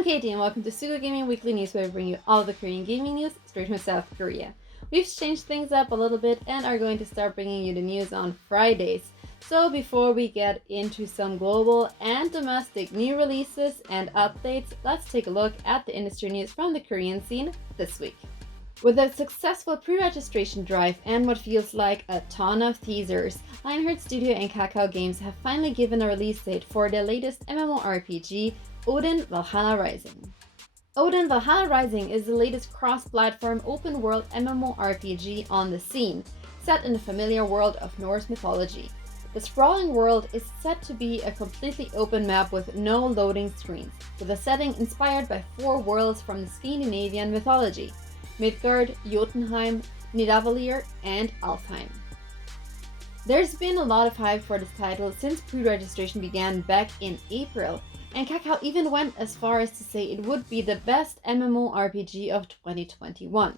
I'm Katie and welcome to Sugo Gaming Weekly News, where we bring you all the Korean gaming news straight from South Korea. We've changed things up a little bit and are going to start bringing you the news on Fridays. So before we get into some global and domestic new releases and updates, let's take a look at the industry news from the Korean scene this week. With a successful pre-registration drive and what feels like a ton of teasers, Lionheart Studio and Kakao Games have finally given a release date for their latest MMORPG, Odin Valhalla Rising. Odin Valhalla Rising is the latest cross-platform open-world MMORPG on the scene, set in the familiar world of Norse mythology. The sprawling world is set to be a completely open map with no loading screens, with a setting inspired by 4 worlds from the Scandinavian mythology: Midgard, Jotunheim, Nidavellir, and Alfheim. There's been a lot of hype for this title since pre-registration began back in April, and Kakao even went as far as to say it would be the best MMORPG of 2021.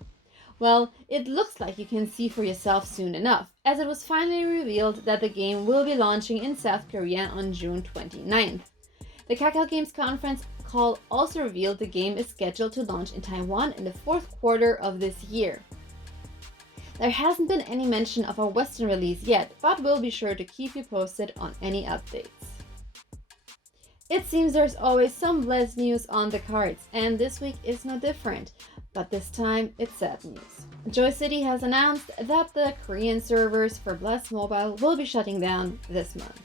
Well, it looks like you can see for yourself soon enough, as it was finally revealed that the game will be launching in South Korea on June 29th. The Kakao Games conference call also revealed the game is scheduled to launch in Taiwan in the 4th quarter of this year. There hasn't been any mention of a Western release yet, but we'll be sure to keep you posted on any updates. It seems there's always some Bless news on the cards, and this week is no different, but this time it's sad news. Joy City has announced that the Korean servers for Bless Mobile will be shutting down this month.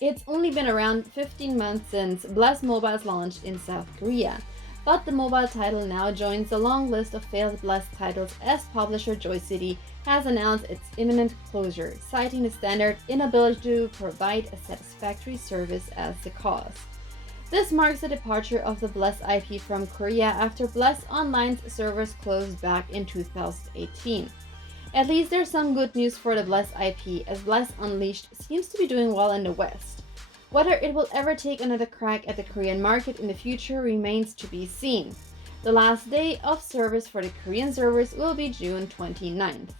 It's only been around 15 months since Bless Mobile's launch in South Korea, but the mobile title now joins the long list of failed Bless titles as publisher Joy City has announced its imminent closure, citing the standard inability to provide a satisfactory service as the cause. This marks the departure of the Bless IP from Korea after Bless Online's servers closed back in 2018. At least there's some good news for the Bless IP, as Bless Unleashed seems to be doing well in the West. Whether it will ever take another crack at the Korean market in the future remains to be seen. The last day of service for the Korean servers will be June 29th.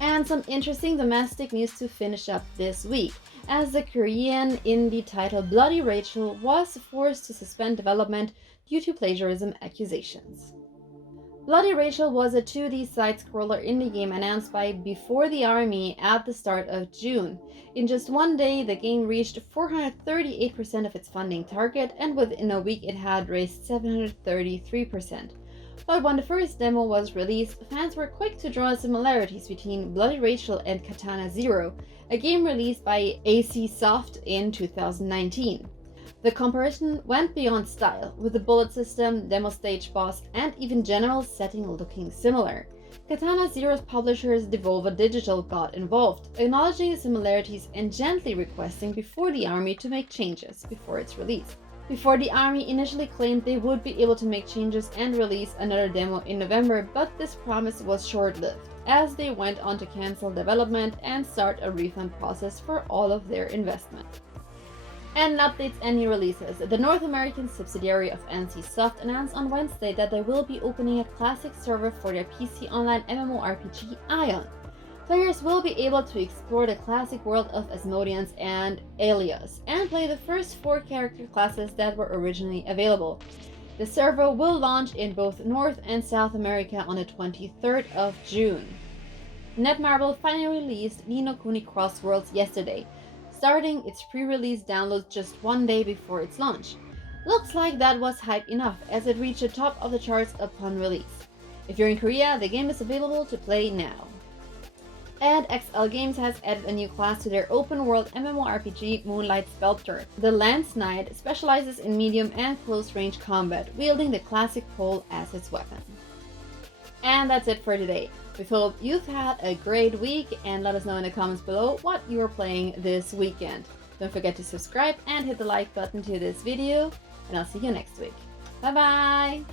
And some interesting domestic news to finish up this week, as the Korean indie title Bloody Rachel was forced to suspend development due to plagiarism accusations. Bloody Rachel was a 2D side-scroller indie game announced by Before the Army at the start of June. In just one day, the game reached 438% of its funding target, and within a week it had raised 733%. But when the first demo was released, fans were quick to draw similarities between Bloody Rachel and Katana Zero, a game released by AC Soft in 2019. The comparison went beyond style, with the bullet system, demo stage boss, and even general setting looking similar. Katana Zero's publishers Devolver Digital got involved, acknowledging the similarities and gently requesting Before the Army to make changes before its release. Before the Army initially claimed they would be able to make changes and release another demo in November, but this promise was short-lived, as they went on to cancel development and start a refund process for all of their investment. And updates and new releases. The North American subsidiary of NCWest announced on Wednesday that they will be opening a classic server for their PC online MMORPG AION. Players will be able to explore the classic world of Asmodeans and Alios, and play the first 4 character classes that were originally available. The server will launch in both North and South America on the 23rd of June. Netmarble finally released Ni no Kuni Cross Worlds yesterday, starting its pre-release download just one day before its launch. Looks like that was hype enough, as it reached the top of the charts upon release. If you're in Korea, the game is available to play now. And XL Games has added a new class to their open-world MMORPG Moonlight Sculptor. The Lance Knight specializes in medium and close-range combat, wielding the classic pole as its weapon. And that's it for today. We hope you've had a great week, and let us know in the comments below what you're playing this weekend. Don't forget to subscribe and hit the like button to this video, and I'll see you next week. Bye bye!